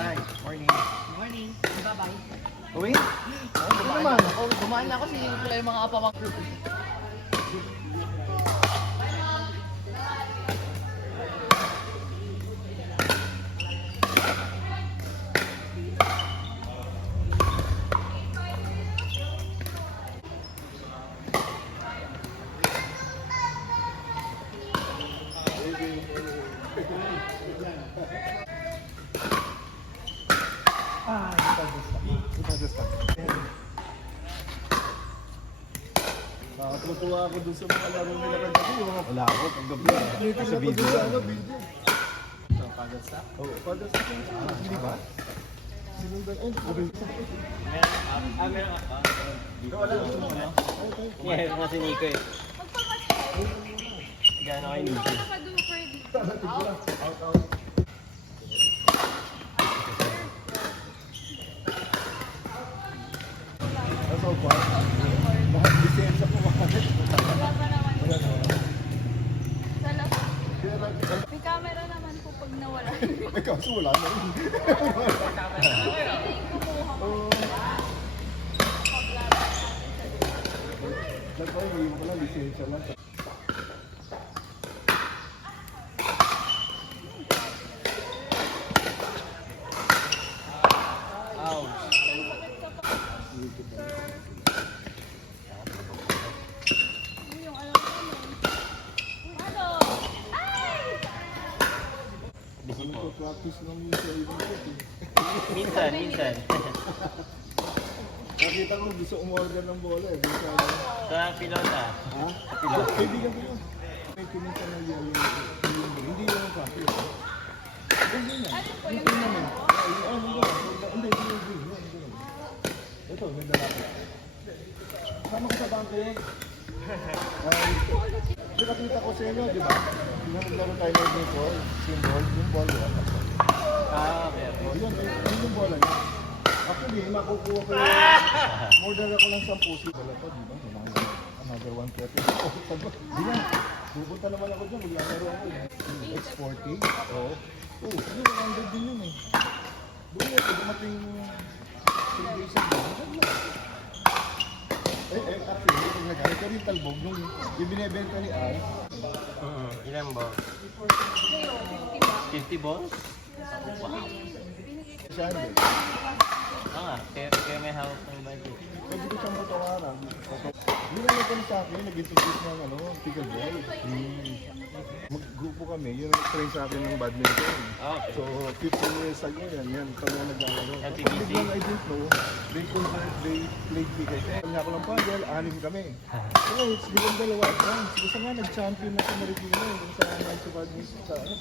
Hi, morning. Morning. Bye-bye. Uwi? Ano naman? Dumaan na ako si pala yung mga apamang. Nakatutuwa ako dun sa mga laro nila kagabi. Wala ako kagabi. Dito sa video. Paddle stack? Oo, paddle stack yung hindi ba? Sinundan. Meron ka pa? Wala gusto mo, no? Yeah, kasi Nico eh. Gano'n kayo Nico? Out, out. That's all far. Lahat lisensya ko makakit. Wala pa naman. Wala na. Sa labas. May camera naman po pag nawala. May kaso wala na rin. Piling kumuha ko. Nagpay, ngayon ko lang, lisensya lang. Yung ano naman. Ano? Ay! Busy po. Practice lang yung sa ibang court eh. Minsan. Nakita ko gusto umorder ng bola eh. Gusto ano. Sa pilota. Ha? Kaibigan ko yun. May pinita na yung hindi lang ang practice. Hindi yan. Ano po Yung yung naman. Hindi, hindi. Ito, ganda natin. Sama ko sa bangko yun. Nakita ko sa inyo, di ba? Naglaro tayo ng baseball, symbol, yung ball yun. Okay. Yun yung bola niya. Actually, makukuha ko yung order ako ng 10 bola pa, di ba? Another 130. Di ba? Pupunta naman ako dyan, maglalaro ako eh. X40? Oo. Oo, sige, 100 din yun eh. Doon ako, dumating 3 days ago. Actually, hindi ko nagkakaroon. Ito rin talbog nung ibinebenta ni Al. Ilang balls? 50 balls? Wow. Saan din? Kaya may hawak ng budget. Pwede ko siyang matawaran. Nilalagay ko sa akin, nag-introduce ng pickleball. Mag-grupo kami, yun ang train sa akin ng badminton. Okay. So, 15 years ago yan, kami ang naglalaro. LPBC. Biglang I didn't know, they played cricket. Kanya ko lang paddle, 6 kami. So, bilang dalawa at once. Gusto nga, nag-champion na sa Marikina, yung sa badminton. Ano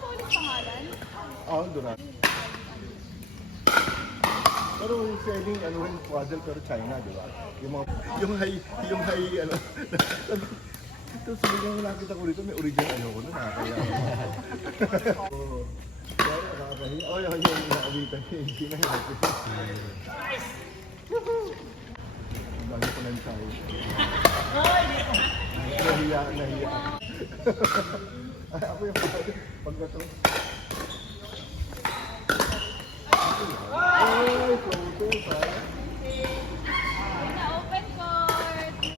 po ulit pangalan? Duran. Pero yung selling, rin, paddle, pero China, di ba? Yung high, Tapos biglang nakita ko rito, may original ko na, nakakaya. Oo. Kaya nakakahiya. Oh, yung inaawitan niya, hindi na hirap. Nice! Woohoo! Ang dami ko lang tayo. Nahiya. Ay, ako yung pagdato. Ay, floater, parang.